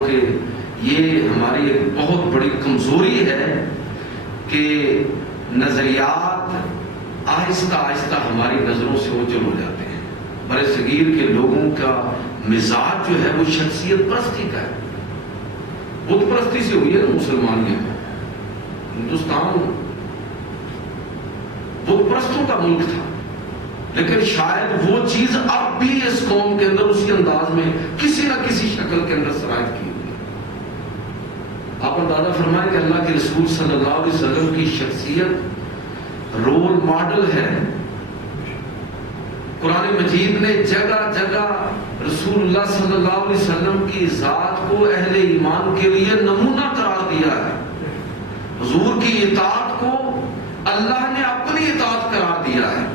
کہ یہ ہماری ایک بہت بڑی کمزوری ہے کہ نظریات آہستہ آہستہ ہماری نظروں سے اوجھل ہو جاتے ہیں۔ برے صغیر کے لوگوں کا مزاج جو ہے وہ شخصیت پرستی کا ہے، بت پرستی سے ہوئی ہے نا مسلمانیت۔ ہندوستان بت پرستوں کا ملک تھا، لیکن شاید وہ چیز اب بھی اس قوم کے اندر اسی انداز میں کسی نہ کسی شکل کے اندر سرایت کی ہوئی۔ آپ اندازہ فرمائیں کہ اللہ کے رسول صلی اللہ علیہ وسلم کی شخصیت رول ماڈل ہے۔ قرآن مجید نے جگہ جگہ رسول اللہ صلی اللہ علیہ وسلم کی ذات کو اہل ایمان کے لیے نمونہ قرار دیا ہے۔ حضور کی اطاعت کو اللہ نے اپنی اطاعت قرار دیا ہے۔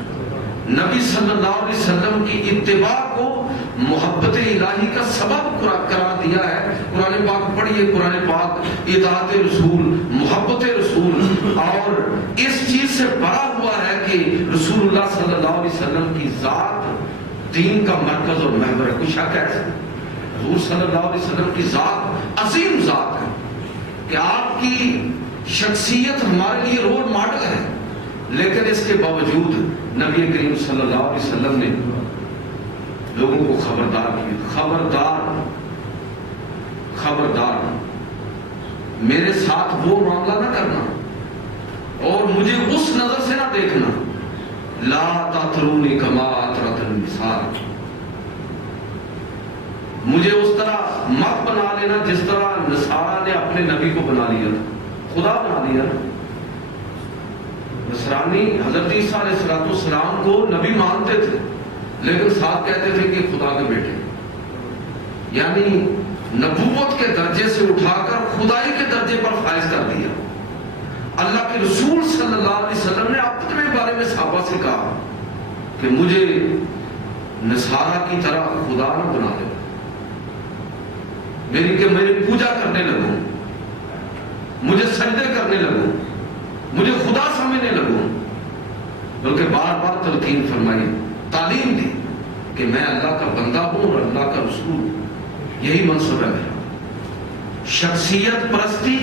نبی صلی اللہ علیہ وسلم کی اتباع کو محبت الہی کا سبب قرار دیا ہے۔ قرآن پاک پڑھیے، قرآن پاک اطاعت رسول، محبت رسول اور اس چیز سے بڑا ہوا ہے کہ رسول اللہ صلی اللہ علیہ وسلم کی ذات دین کا مرکز اور محور ہے۔ کچھ شک ہے؟ حضور صلی اللہ علیہ وسلم کی ذات عظیم ذات ہے کہ آپ کی شخصیت ہمارے لیے رول ماڈل ہے، لیکن اس کے باوجود نبی کریم صلی اللہ علیہ وسلم نے لوگوں کو خبردار کیا، خبردار خبردار میرے ساتھ وہ معاملہ نہ کرنا اور مجھے اس نظر سے نہ دیکھنا، لا تطرونی کما اطرت النساء، مجھے اس طرح مت بنا لینا جس طرح نصارہ نے اپنے نبی کو بنا لیا تھا، خدا بنا لیا۔ نصرانی حضرت عیسیٰ علیہ السلام کو نبی مانتے تھے، لیکن ساتھ کہتے تھے کہ خدا کے بیٹے، یعنی نبوت کے درجے سے اٹھا کر خدائی کے درجے پر فائز کر دیا۔ اللہ کے رسول صلی اللہ علیہ وسلم نے اپنے بارے میں صحابہ سے کہا کہ مجھے نصارہ کی طرح خدا نہ بنا دے، میری پوجا کرنے لگوں، مجھے سجدے کرنے لگوں، مجھے خدا سمجھنے لگوں، بلکہ بار بار تلقین فرمائی، تعلیم دی کہ میں اللہ کا بندہ ہوں اور اللہ کا رسول، یہی منصب ہے میرا۔ شخصیت پرستی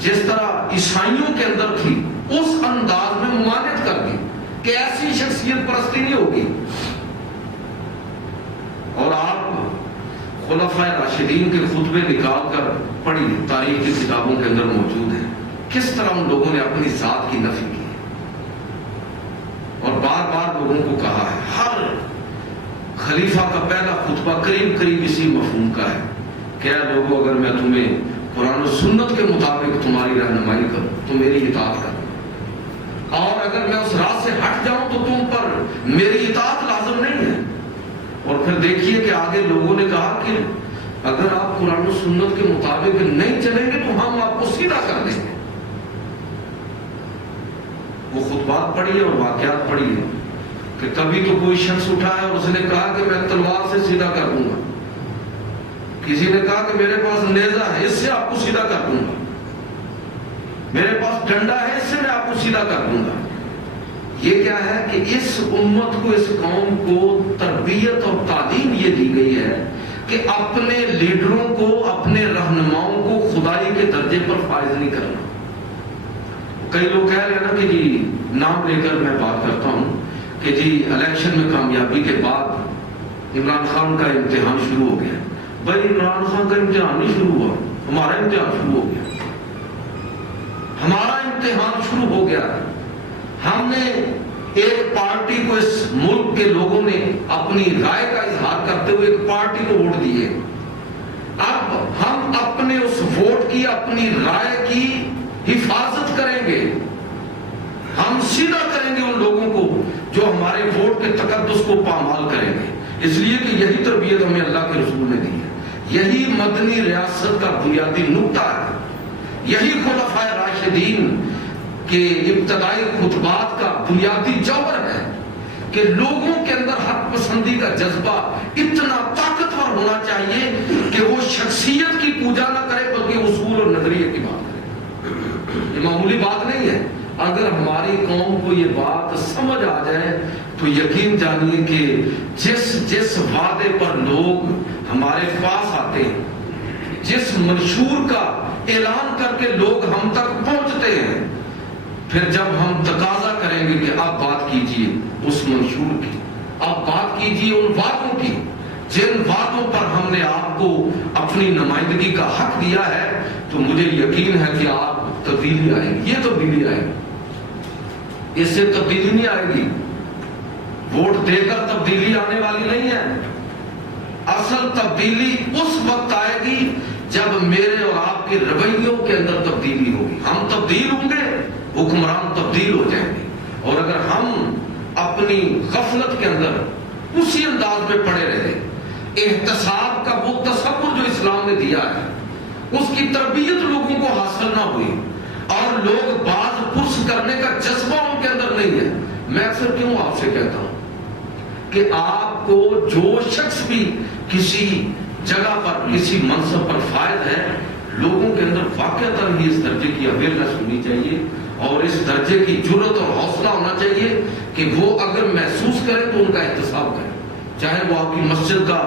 جس طرح عیسائیوں کے اندر تھی اس انداز میں ممانعت کر دی کہ ایسی شخصیت پرستی نہیں ہوگی۔ اور آپ خلفائے راشدین کے خطبے نکال کر پڑھی، تاریخ کی کتابوں کے اندر موجود ہیں، کس طرح ان لوگوں نے اپنی ذات کی نفی کی اور بار بار لوگوں کو کہا ہے۔ ہر خلیفہ کا پہلا خطبہ قریب اسی مفہوم کا ہے کہ اے لوگوں، اگر میں تمہیں قرآن و سنت کے مطابق تمہاری رہنمائی کروں تو میری اطاعت کرو، اور اگر میں اس راہ سے ہٹ جاؤں تو تم پر میری اطاعت لازم نہیں ہے۔ اور پھر دیکھیے کہ آگے لوگوں نے کہا کہ اگر آپ قرآن و سنت کے مطابق نہیں چلیں گے تو ہم آپ کو سیدھا کر دیں گے۔ وہ خطبات پڑھیے اور واقعات پڑھیے کہ کبھی تو کوئی شخص اٹھا ہے اور اس نے کہا کہ میں تلوار سے سیدھا کر دوں گا، کسی نے کہا کہ میرے پاس نیزہ ہے، اس سے آپ کو سیدھا کر دوں گا، میرے پاس ڈنڈا ہے، اس سے میں آپ کو سیدھا کر دوں گا۔ یہ کیا ہے کہ اس امت کو، اس قوم کو تربیت اور تعلیم یہ دی گئی ہے کہ اپنے لیڈروں کو، اپنے رہنماؤں کو خدائی کے درجے پر فائز نہیں کرنا۔ کئی لوگ کہہ رہے ہیں نا کہ جی نام لے کر میں بات کرتا ہوں کہ جی الیکشن میں کامیابی کے بعد عمران خان کا امتحان شروع ہو گیا۔ بھائی عمران خان کا امتحان نہیں شروع ہوا، ہمارا امتحان شروع ہو گیا، ہمارا امتحان شروع ہو گیا۔ ہم نے ایک پارٹی کو، اس ملک کے لوگوں نے اپنی رائے کا اظہار کرتے ہوئے ایک پارٹی کو ووٹ دیے، اب ہم اپنے اس ووٹ کی، اپنی رائے کی حفاظت کریں گے، ہم سیدھا کریں گے ان لوگوں کو جو ہمارے ووٹ کے تقدس کو پامال کریں گے، اس لیے کہ یہی تربیت ہمیں اللہ کے رسول نے دی ہے، یہی مدنی ریاست کا بنیادی نقطہ ہے، یہی خلفائے راشدین کے ابتدائی خطبات کا بنیادی جوہر ہے کہ لوگوں کے اندر حق پسندی کا جذبہ اتنا طاقتور ہونا چاہیے کہ وہ شخصیت کی پوجا نہ کرے بلکہ اصول اور نظریے کی بات کرے۔ یہ معمولی بات نہیں ہے۔ اگر ہماری قوم کو یہ بات سمجھ آ جائے تو یقین جانیے کہ جس وعدے پر لوگ ہمارے پاس آتے ہیں، جس منشور کا اعلان کر کے لوگ ہم تک پہنچتے ہیں، پھر جب ہم تقاضا کریں گے کہ اب بات کیجئے اس منشور کی، اب بات کیجئے ان وعدوں کی جن وعدوں پر ہم نے آپ کو اپنی نمائندگی کا حق دیا ہے، تو مجھے یقین ہے کہ آپ تبدیلی آئے گی، یہ تبدیلی آئے گی، اس سے تبدیلی نہیں آئے گی۔ ووٹ دے کر تبدیلی آنے والی نہیں ہے۔ اصل تبدیلی اس وقت آئے گی جب میرے اور آپ کے رویوں کے اندر تبدیلی ہوگی۔ ہم تبدیل ہوں گے، حکمران تبدیل ہو جائیں گے۔ اور اگر ہم اپنی غفلت کے اندر اسی انداز میں پڑے رہے، احتساب کا وہ تصور جو اسلام نے دیا ہے اس کی تربیت لوگوں کو حاصل نہ ہوئی، اور لوگ باز پرس کرنے کا جذبہ ان کے اندر نہیں ہے، میں اکثر کیوں آپ سے کہتا ہوں کہ آپ کو جو شخص بھی کسی جگہ پر کسی منصب پر فائد ہے، لوگوں کے اندر واقعتاً بھی اس درجے کی اویئرنس ہونی چاہیے اور اس درجے کی جرأت اور حوصلہ ہونا چاہیے کہ وہ اگر محسوس کریں تو ان کا احتساب کریں، چاہے وہ آپ کی مسجد کا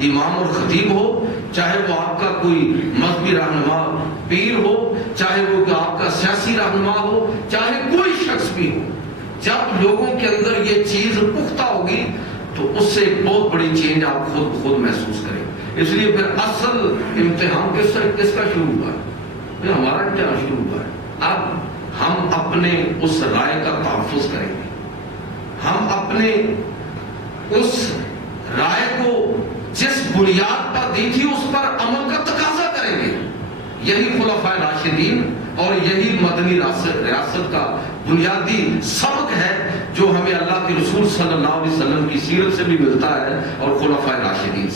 امام اور خطیب ہو، چاہے وہ آپ کا کوئی مذہبی رہنما پیر ہو، چاہے وہ آپ کا سیاسی رہنما ہو، چاہے کوئی شخص بھی ہو۔ جب لوگوں کے اندر یہ چیز پختہ ہوگی تو اس سے بہت بڑی چینج آپ خود محسوس کریں۔ اس لیے پھر اصل امتحان کس کا شروع ہوا ہے؟ ہمارا امتحان شروع ہوا ہے۔ اب ہم اپنے اس رائے کا تحفظ کریں گے، ہم اپنے اس رائے کو جس بنیاد پر دی تھی اس پر عمل کا تقاضا کریں گے۔ یہی خلفائے راشدین اور یہی مدنی ریاست کا بنیادی سبق ہے جو ہمیں اللہ کے رسول صلی اللہ علیہ وسلم کی سیرت سے بھی ملتا ہے اور خلفائے راشدین سے۔